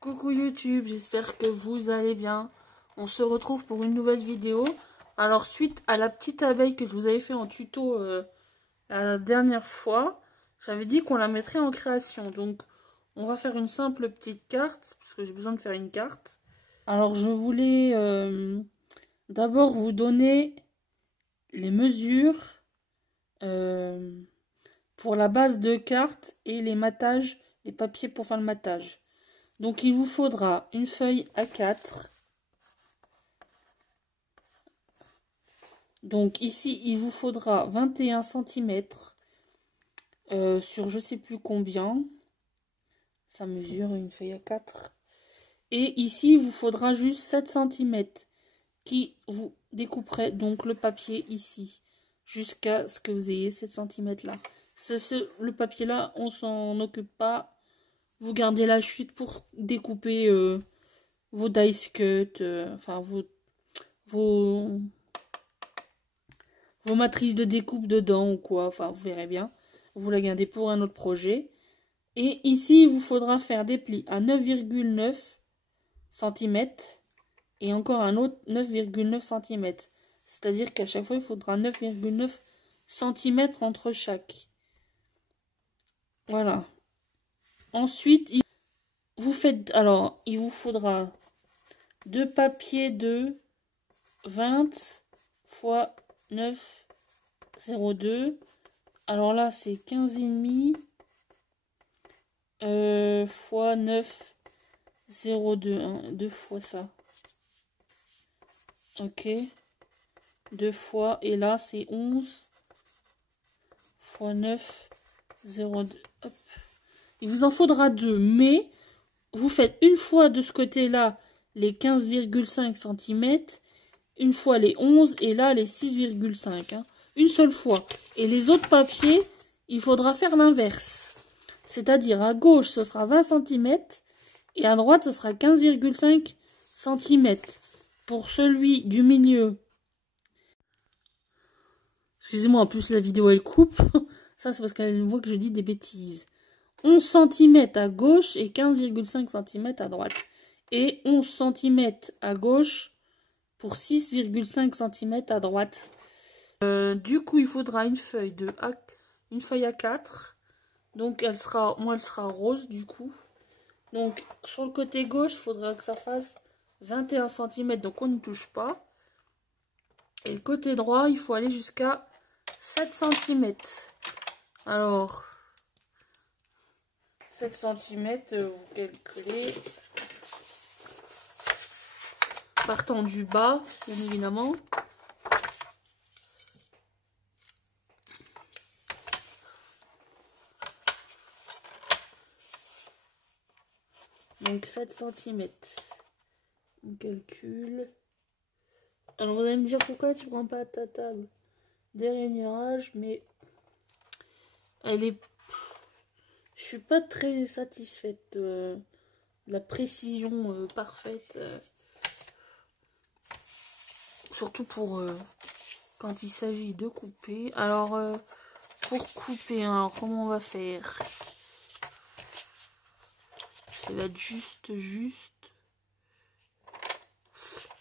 Coucou YouTube, j'espère que vous allez bien. On se retrouve pour une nouvelle vidéo. Alors suite à la petite abeille que je vous avais fait en tuto la dernière fois, j'avais dit qu'on la mettrait en création. Donc on va faire une simple petite carte, parce que j'ai besoin de faire une carte. Alors je voulais d'abord vous donner les mesures pour la base de carte et les matages, les papiers pour faire le matage. Donc il vous faudra une feuille A4. Donc ici il vous faudra 21 cm sur je sais plus combien. Ça mesure une feuille A4. Et ici il vous faudra juste 7 cm qui vous découperait donc le papier ici. Jusqu'à ce que vous ayez 7 cm là. Le papier là on s'en occupe pas. Vous gardez la chute pour découper vos dice cut, enfin vos matrices de découpe dedans ou quoi, enfin vous verrez bien. Vous la gardez pour un autre projet. Et ici, il vous faudra faire des plis à 9,9 cm et encore un autre 9,9 cm. C'est-à-dire qu'à chaque fois, il faudra 9,9 cm entre chaque. Voilà. Ensuite, vous faites, alors, il vous faudra deux papiers de 20 x 9,02. Alors là, c'est 15,5 fois 9,02. Hein, deux fois ça. Ok. Deux fois. Et là, c'est 11 fois 9,02. Hop. Il vous en faudra deux. Mais vous faites une fois de ce côté-là les 15,5 cm. Une fois les 11 et là les 6,5. Hein. Une seule fois. Et les autres papiers, il faudra faire l'inverse. C'est-à-dire à gauche, ce sera 20 cm et à droite, ce sera 15,5 cm. Pour celui du milieu. Excusez-moi, en plus la vidéo elle coupe. Ça c'est parce qu'elle voit que je dis des bêtises. 11 cm à gauche et 15,5 cm à droite. Et 11 cm à gauche pour 6,5 cm à droite. Du coup, il faudra une feuille A4. Donc, elle sera rose du coup. Donc, sur le côté gauche, il faudra que ça fasse 21 cm. Donc, on n'y touche pas. Et le côté droit, il faut aller jusqu'à 7 cm. Alors, 7 cm, vous calculez. Partant du bas, bien évidemment. Donc 7 cm. On calcule. Alors vous allez me dire pourquoi tu prends pas ta table d'araignage, mais elle est. Je suis pas très satisfaite de la précision parfaite. Surtout pour quand il s'agit de couper. Alors pour couper, alors comment on va faire? Ça va être juste.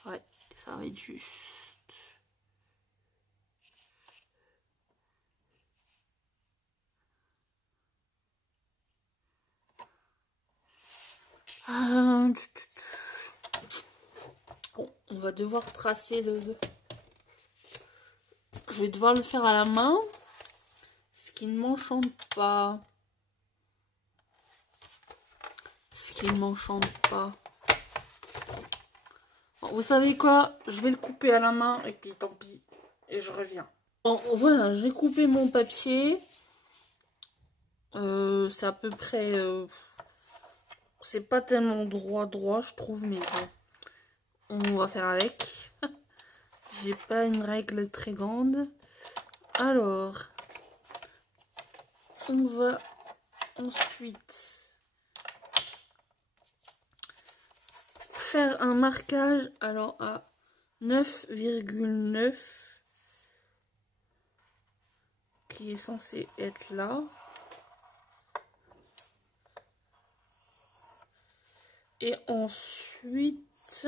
Ouais, ça va être juste. Bon, on va devoir tracer le... Je vais devoir le faire à la main. Ce qui ne m'enchante pas. Bon, vous savez quoi? Je vais le couper à la main et puis tant pis. Et je reviens. Bon, voilà, j'ai coupé mon papier. C'est à peu près... c'est pas tellement droit, je trouve, mais bon. On va faire avec. J'ai pas une règle très grande. Alors, on va ensuite faire un marquage alors à 9,9 qui est censé être là. Et ensuite,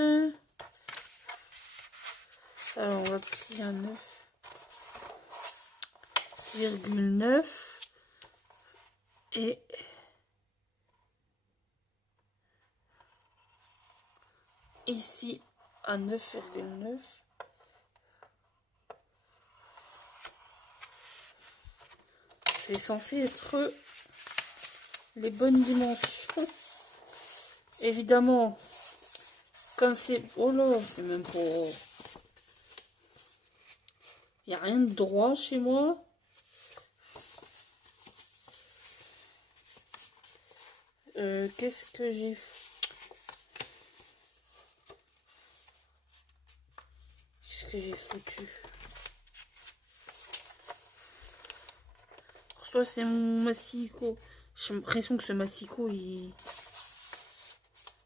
alors on va plier un 9,9 et ici à 9,9. C'est censé être les bonnes dimensions. Évidemment, comme c'est... Oh là, c'est même pas... Il n'y a rien de droit chez moi. Qu'est-ce que j'ai fait? Qu'est-ce que j'ai foutu? Soit c'est mon massicot. J'ai l'impression que ce massicot, il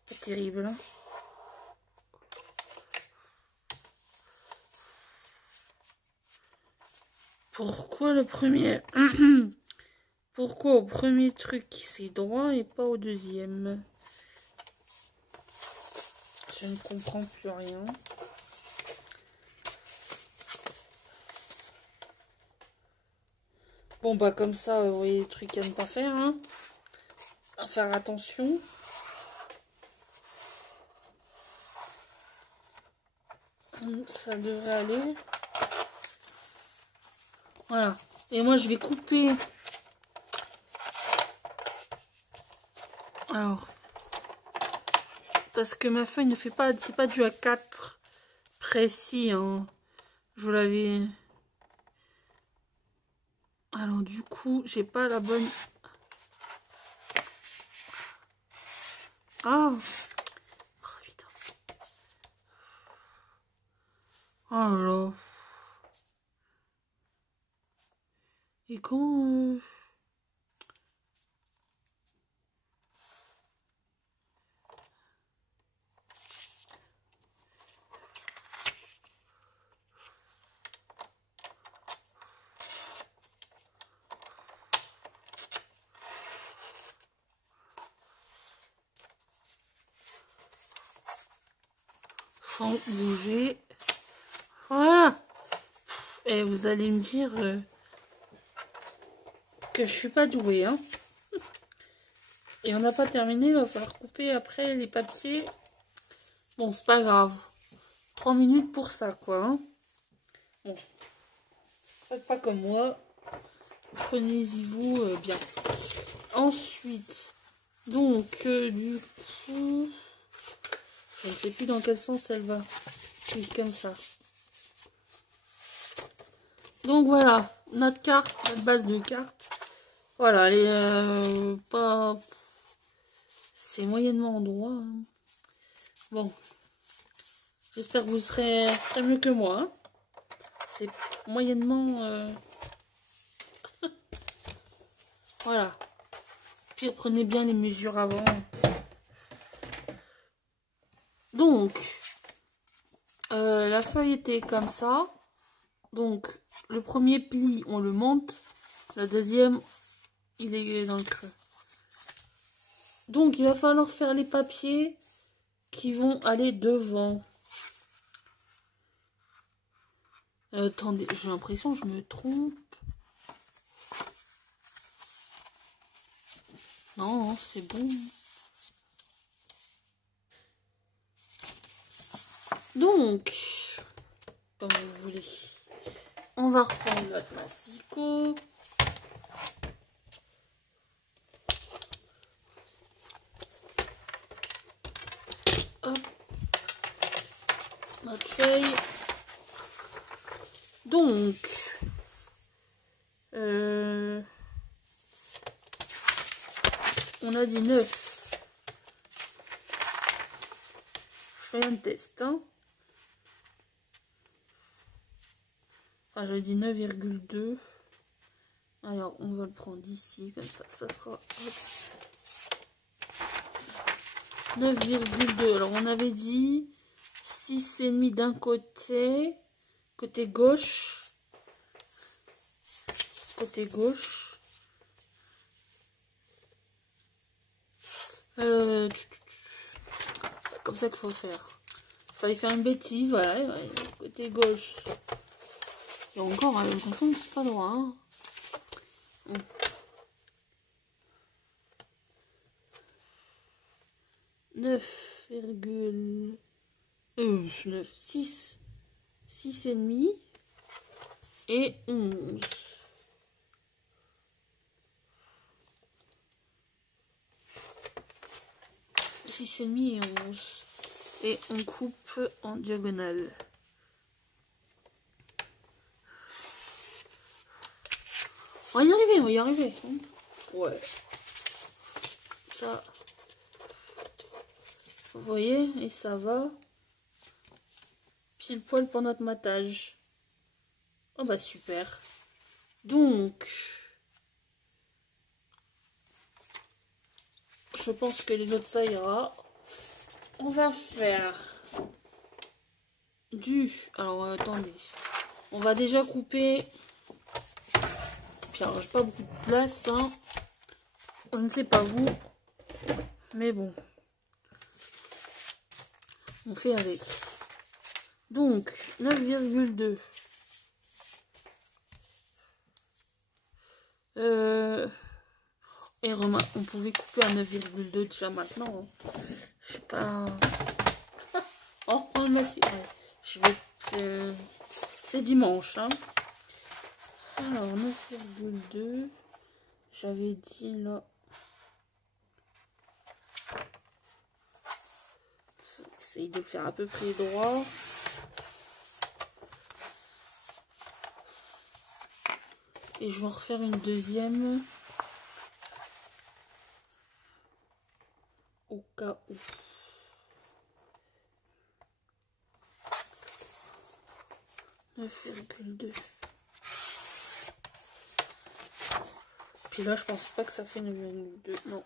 est terrible. Hein. Pourquoi le premier... Pourquoi au premier truc c'est droit et pas au deuxième? Je ne comprends plus rien. Bon bah comme ça, vous voyez les trucs à ne pas faire. Hein. À faire attention. Ça devrait aller. Voilà. Et moi je vais couper... Alors, parce que ma feuille ne fait pas, c'est pas du A4 précis, hein. Je vous l'avais... Alors du coup, j'ai pas la bonne... Ah oh, putain. Oh là là. Et comment... Sans bouger. Voilà. Et vous allez me dire que je suis pas douée, hein. Et on n'a pas terminé, il va falloir couper après les papiers. Bon, c'est pas grave. 3 minutes pour ça, quoi. Hein. Bon. Faites pas comme moi. Prenez-y vous bien. Ensuite, donc, du coup... Je ne sais plus dans quel sens elle va. Oui, comme ça. Donc voilà, notre carte, notre base de cartes. Voilà, elle est pas... C'est moyennement en droit. Hein. Bon. J'espère que vous serez mieux que moi. Hein. C'est moyennement... Voilà. Puis prenez bien les mesures avant. Donc, la feuille était comme ça. Donc, le premier pli, on le monte. Le deuxième, il est dans le creux. Donc, il va falloir faire les papiers qui vont aller devant. Attendez, j'ai l'impression que je me trompe. Non, non, c'est bon. Donc, comme vous voulez, on va reprendre notre massicot. Hop. Notre feuille. Donc, on a dit 9. Je fais un test. Hein. Enfin, j'avais dit 9,2. Alors, on va le prendre ici, comme ça, ça sera 9,2. Alors, on avait dit 6,5 d'un côté gauche. Côté gauche. comme ça qu'il faut faire. Il fallait faire une bêtise, voilà. Ouais, côté gauche. Et encore, de toute façon, c'est pas droit. Hein. 6,5 et 11. 6,5 et 11. Et on coupe en diagonale. On va y arriver, on va y arriver. Ouais. Ça. Vous voyez, et ça va. Pile poil pour notre matage. Oh bah super. Donc, je pense que les autres ça ira. On va faire du... Alors attendez. On va déjà couper. Puis alors j'ai pas beaucoup de place. Hein. Je ne sais pas vous. Mais bon. On fait avec. Donc 9,2. Et remarque, on pouvait couper à 9,2 déjà maintenant. Hein. Je sais pas. On reprend le massif. Ouais. Je vais. C'est dimanche. Hein. Alors 9,2. J'avais dit là. J'essaye de le faire à peu près droit. Et je vais en refaire une deuxième. Au cas où. « 9,2. » Puis là, je pense pas que ça fait 9,2. Non.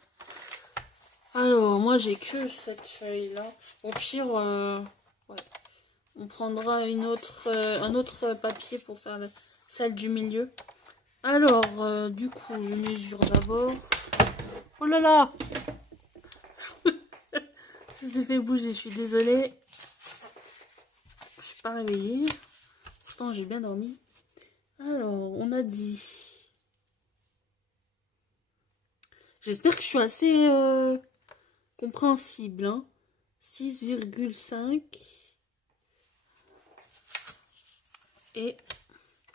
Alors, moi, j'ai que cette feuille-là. Au pire, ouais. On prendra un autre papier pour faire celle du milieu. Alors, du coup, je mesure d'abord. Oh là là! Je vous ai fait bouger, je suis désolée. Je suis pas réveillée. Pourtant, j'ai bien dormi. Alors, on a dit... J'espère que je suis assez compréhensible. Hein. 6,5 et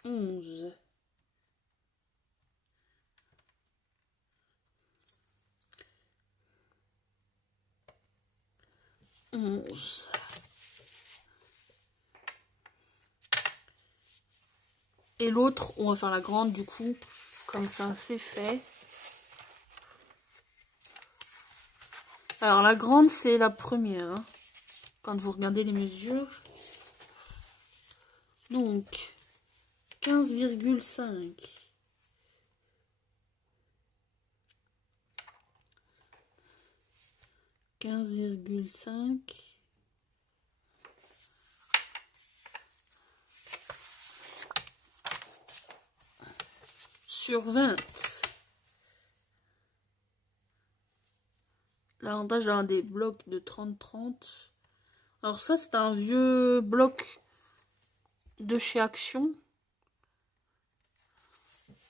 11. Et l'autre, on va faire la grande du coup. Comme ça, c'est fait. Alors la grande, c'est la première. Hein, quand vous regardez les mesures. Donc, 15,5. Sur 20. L'avantage d'avoir des blocs de 30-30. Alors ça, c'est un vieux bloc de chez Action.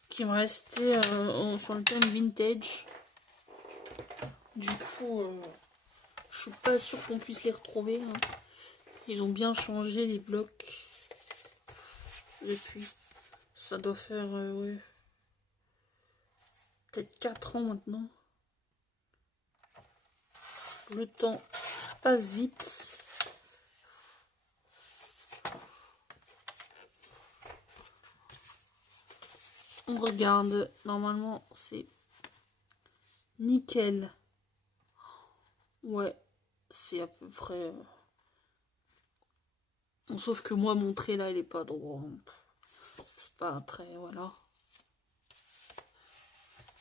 Qui me restait sur le thème vintage. Du coup, je suis pas sûre qu'on puisse les retrouver. Hein. Ils ont bien changé les blocs depuis. Ça doit faire, ouais, peut-être 4 ans maintenant. Le temps passe vite. On regarde. Normalement, c'est nickel. Ouais, c'est à peu près... Sauf que moi, mon trait là, il est pas droit. C'est pas un trait, voilà.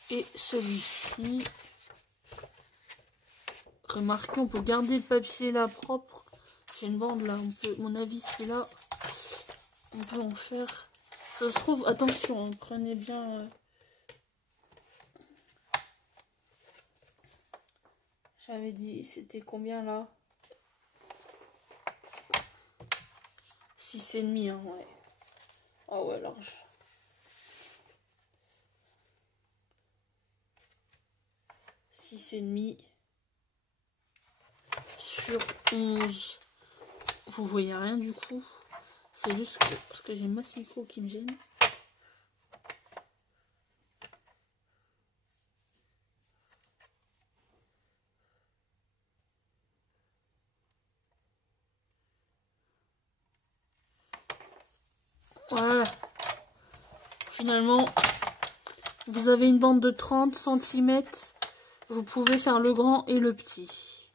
Et celui-ci... Remarquez, on peut garder le papier là propre. J'ai une bande là, on peut, mon avis, celui-là, on peut en faire. Ça se trouve, attention, hein, prenez bien. J'avais dit, c'était combien là? 6,5, hein, ouais. Ah ouais, large. Et demi sur 11. Vous voyez rien du coup. C'est juste que, parce que j'ai Massiko qui me gêne. Voilà. Finalement, vous avez une bande de 30 cm. Vous pouvez faire le grand et le petit.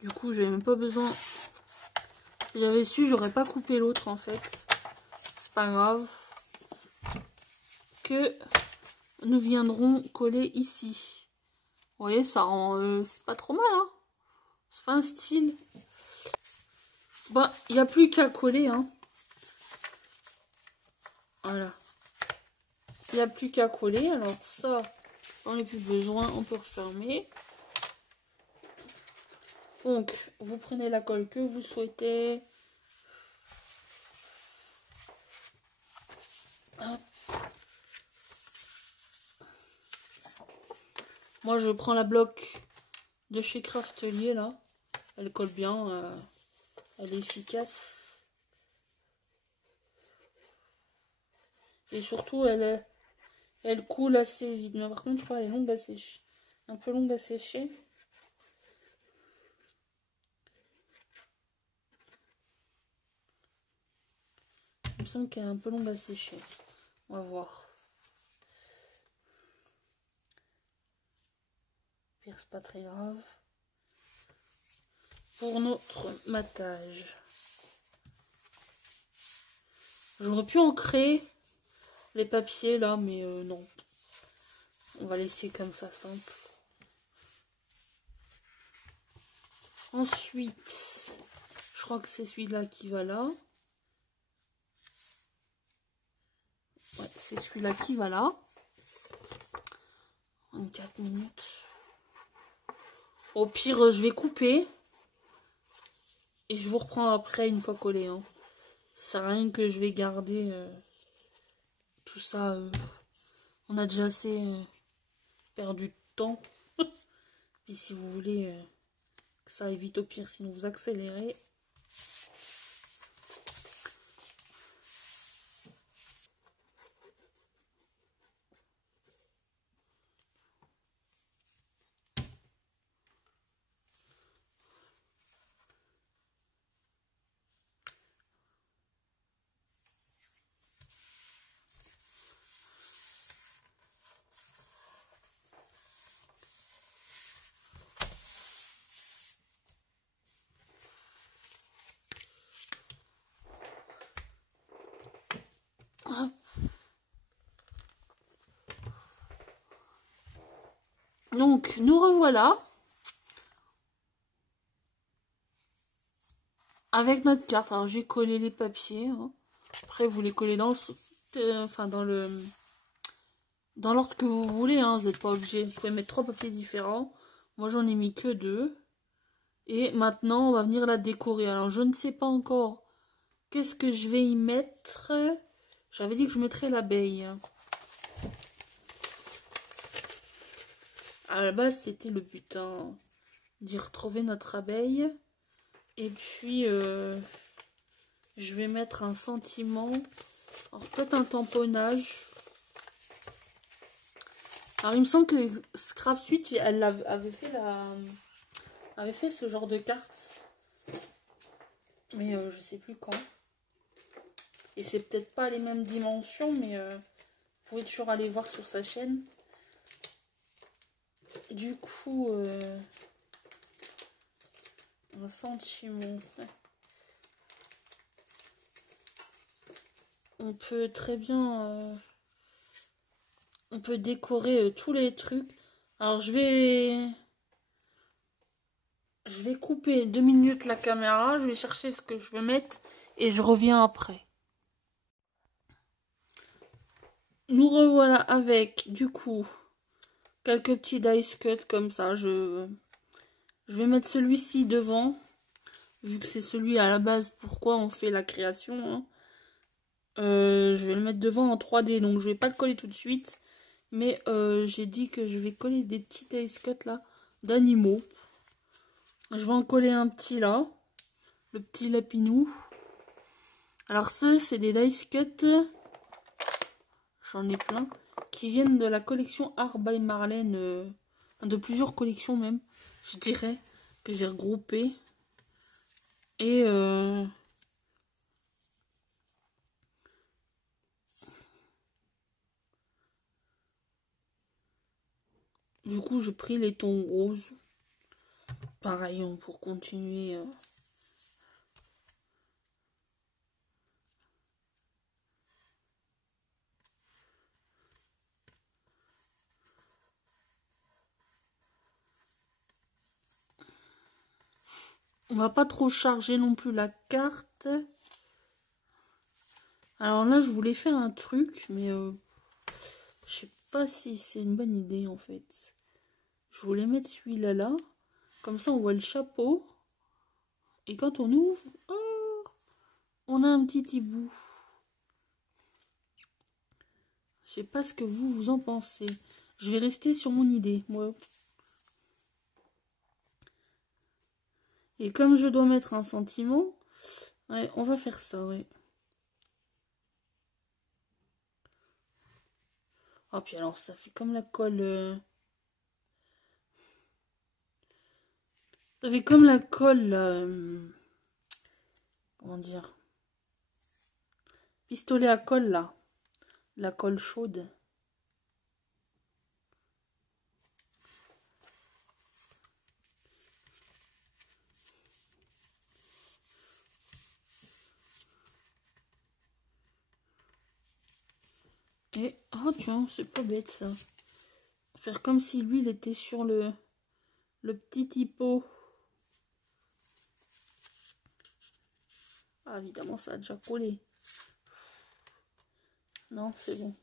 Du coup, j'ai même pas besoin. Si j'avais su, j'aurais pas coupé l'autre en fait. C'est pas grave. Que nous viendrons coller ici. Vous voyez, ça rend. C'est pas trop mal, hein. Ça fait un style. Bah, il n'y a plus qu'à coller, hein. Voilà. Il n'y a plus qu'à coller. Alors ça, on n'a plus besoin. On peut refermer. Donc, vous prenez la colle que vous souhaitez. Hop. Moi, je prends la bloc de chez Craftelier, là. Elle colle bien. Elle est efficace. Et surtout, elle coule assez vite. Mais par contre, je crois qu'elle est longue à sécher. Un peu longue à sécher. Il me semble qu'elle est un peu longue à sécher. On va voir. Pire, c'est pas très grave. Pour notre matage. J'aurais pu ancrer les papiers là, mais non. On va laisser comme ça, simple. Ensuite, je crois que c'est celui-là qui va là. Ouais, c'est celui-là qui va là. 24 minutes. Au pire, je vais couper. Et je vous reprends après une fois collé. Hein. Ça sert à rien que je vais garder tout ça. On a déjà assez perdu de temps. Puis si vous voulez que ça aille vite, au pire, sinon vous accélérez. Donc, nous revoilà avec notre carte. Alors, j'ai collé les papiers. Hein. Après, vous les collez dans l'ordre que vous voulez. Hein. Vous n'êtes pas obligé. Vous pouvez mettre 3 papiers différents. Moi, j'en ai mis que 2. Et maintenant, on va venir la décorer. Alors, je ne sais pas encore qu'est-ce que je vais y mettre. J'avais dit que je mettrais l'abeille. À la base, c'était le but hein, d'y retrouver notre abeille. Et puis, je vais mettre un sentiment. Alors, peut-être un tamponnage. Alors, il me semble que Scrap Suite, elle avait fait ce genre de carte. Mais je sais plus quand. Et c'est peut-être pas les mêmes dimensions, mais vous pouvez toujours aller voir sur sa chaîne. Du coup, un sentiment. On peut très bien... on peut décorer tous les trucs. Alors, je vais couper 2 minutes la caméra. Je vais chercher ce que je veux mettre. Et je reviens après. Nous revoilà avec, du coup... quelques petits dice cut comme ça. Je vais mettre celui-ci devant. vu que c'est celui à la base, pourquoi on fait la création. Hein. Je vais le mettre devant en 3D, donc je vais pas le coller tout de suite. Mais j'ai dit que je vais coller des petits dice cuts là, d'animaux. Je vais en coller un petit là, le petit lapinou. Alors ça, c'est des dice cuts, j'en ai plein, qui viennent de la collection Art by Marlène, de plusieurs collections même, je dirais, que j'ai regroupées. Et du coup, j'ai pris les tons roses. Pareil, hein, pour continuer. On va pas trop charger non plus la carte. Alors là, je voulais faire un truc, mais je sais pas si c'est une bonne idée en fait. Je voulais mettre celui-là là. Comme ça, on voit le chapeau. Et quand on ouvre, oh, on a un petit hibou. Je sais pas ce que vous en pensez. Je vais rester sur mon idée, moi. Et comme je dois mettre un sentiment, ouais, on va faire ça, ouais. Oh, puis alors, ça fait comme la colle... Ça fait comme la colle... comment dire? Pistolet à colle, là. La colle chaude. Et, oh tiens, c'est pas bête ça. Faire comme si lui, il était sur le petit hippo. Ah, évidemment, ça a déjà collé. Non, c'est bon.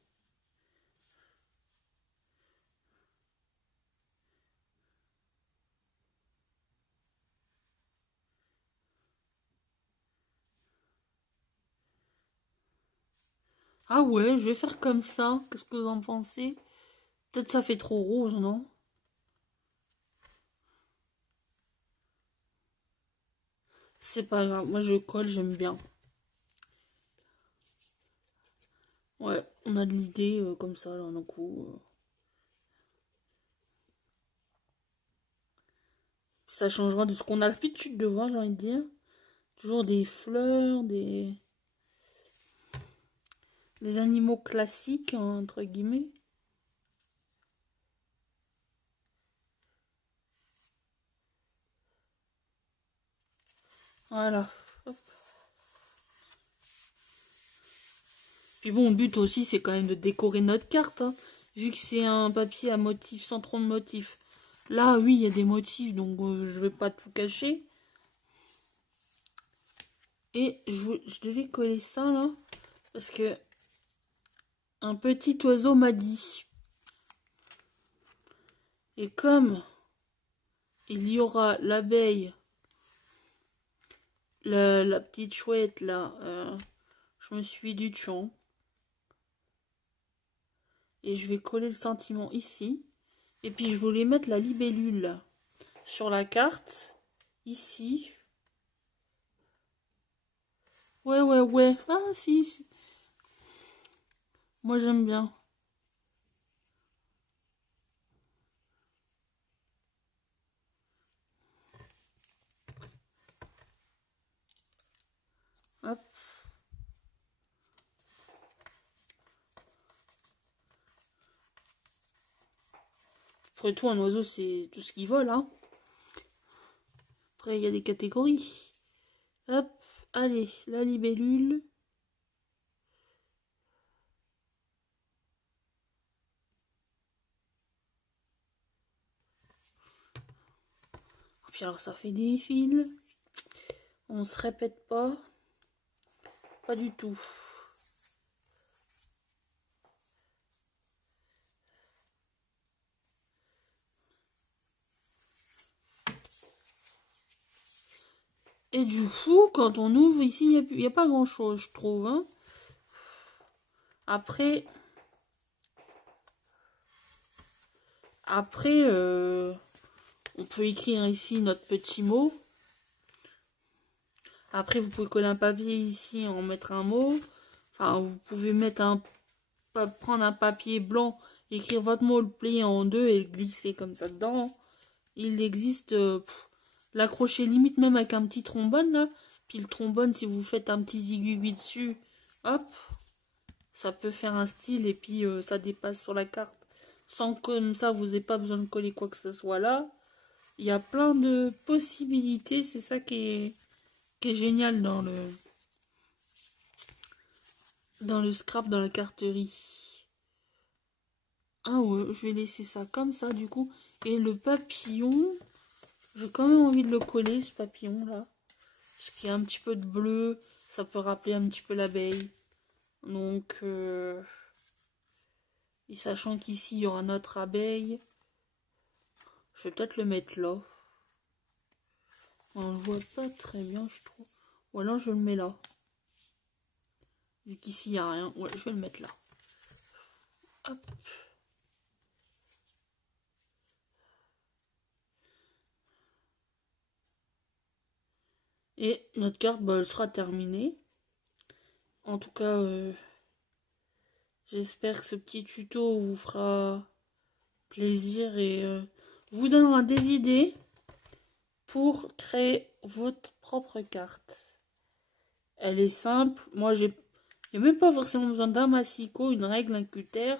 Ah ouais, je vais faire comme ça. Qu'est-ce que vous en pensez? Peut-être ça fait trop rose, non? C'est pas grave, moi je colle, j'aime bien. Ouais, on a de l'idée comme ça, là, d'un coup. Ça changera de ce qu'on a l'habitude de voir, j'ai envie de dire. Toujours des fleurs, des animaux classiques, hein, entre guillemets. Voilà. Hop. Puis bon, le but aussi, c'est quand même de décorer notre carte. Hein, vu que c'est un papier à motifs, sans trop de motifs. Là, oui, il y a des motifs, donc je vais pas tout cacher. Et je devais coller ça, là. Parce que un petit oiseau m'a dit. Et comme il y aura l'abeille, la petite chouette, là, je me suis dit tiens. Et je vais coller le sentiment ici. Et puis je voulais mettre la libellule sur la carte. Ici. Ouais, ouais, ouais. Ah, si, si. Moi, j'aime bien. Hop. Après tout, un oiseau, c'est tout ce qui vole, hein. Après, il y a des catégories. Hop. Allez, la libellule. Puis alors, ça fait des fils. On se répète pas. Pas du tout. Et du coup, quand on ouvre ici, il n'y a pas grand chose, je trouve. Hein. Après, on peut écrire ici notre petit mot. Après, vous pouvez coller un papier ici et en mettre un mot. Enfin, vous pouvez mettre prendre un papier blanc, écrire votre mot, le plier en deux et le glisser comme ça dedans. Il existe l'accrocher limite même avec un petit trombone là. Puis le trombone, si vous faites un petit zigouille dessus, hop, ça peut faire un style et puis ça dépasse sur la carte. Sans comme ça, vous n'avez pas besoin de coller quoi que ce soit là. Il y a plein de possibilités, c'est ça qui est génial dans le scrap, dans la carterie. Ah ouais, je vais laisser ça comme ça du coup. Et le papillon, j'ai quand même envie de le coller, ce papillon là. Parce qu'il y a un petit peu de bleu, ça peut rappeler un petit peu l'abeille. Donc, et sachant qu'ici il y aura notre abeille, je vais peut-être le mettre là. On le voit pas très bien, je trouve. Ou alors je le mets là. Vu qu'ici il n'y a rien, ouais, je vais le mettre là. Hop. Et notre carte, bah, elle sera terminée. En tout cas, j'espère que ce petit tuto vous fera plaisir et vous donnera des idées pour créer votre propre carte. Elle est simple. Moi, il n'y a même pas forcément besoin d'un massicot, une règle, un cutter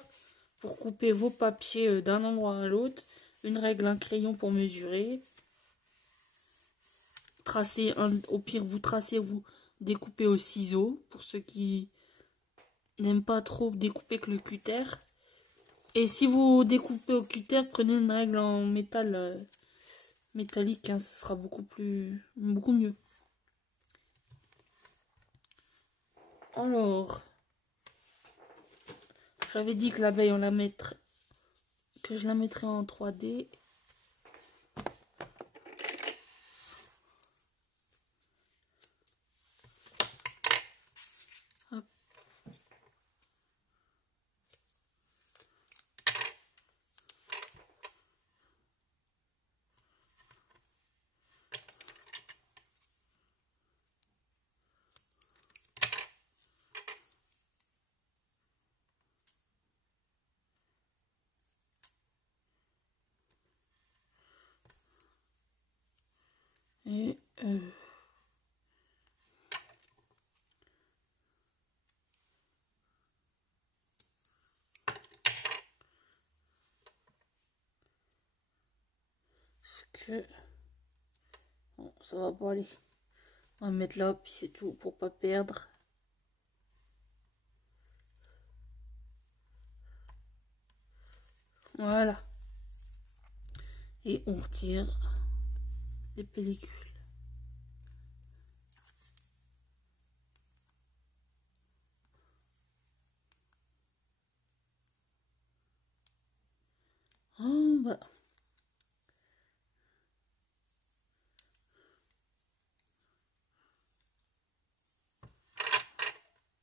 pour couper vos papiers d'un endroit à l'autre. Une règle, un crayon pour mesurer. Tracer, au pire, vous tracez, vous découpez au ciseau. Pour ceux qui n'aiment pas trop découper que le cutter. Et si vous découpez au cutter, prenez une règle en métal métallique. Hein, ce sera beaucoup mieux. Alors, j'avais dit que l'abeille, que je la mettrais en 3D. Hop. Et bon, ça va pas aller. On va mettre là, puis c'est tout pour pas perdre. Voilà. Et on retire les pellicules. Oh bah.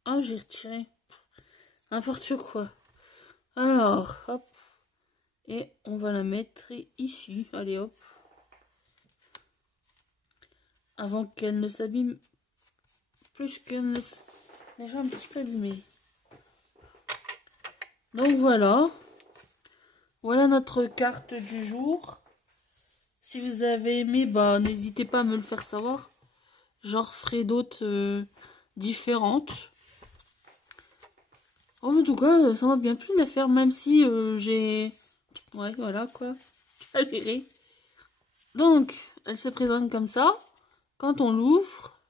Ah, j'ai retiré. N'importe quoi. Alors, hop. Et on va la mettre ici. Allez, hop. Avant qu'elle ne s'abîme plus qu'elle ne... Déjà un petit peu abîmée. Donc voilà. Voilà notre carte du jour. Si vous avez aimé, bah n'hésitez pas à me le faire savoir. J'en referai d'autres différentes. En tout cas, ça m'a bien plu de la faire, même si j'ai... Ouais, voilà quoi. Galéré. Donc, elle se présente comme ça. Quand on l'ouvre,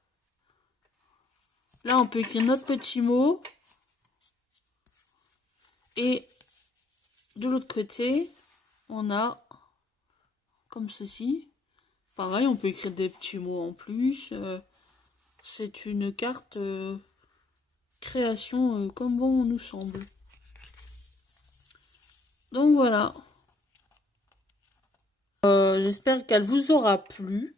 là on peut écrire notre petit mot. Et de l'autre côté, on a comme ceci. Pareil, on peut écrire des petits mots en plus. C'est une carte création comme bon nous semble. Donc voilà. J'espère qu'elle vous aura plu.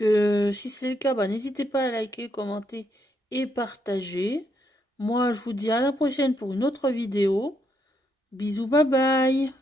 que si c'est le cas, bah, n'hésitez pas à liker, commenter et partager. Moi, je vous dis à la prochaine pour une autre vidéo. Bisous, bye bye.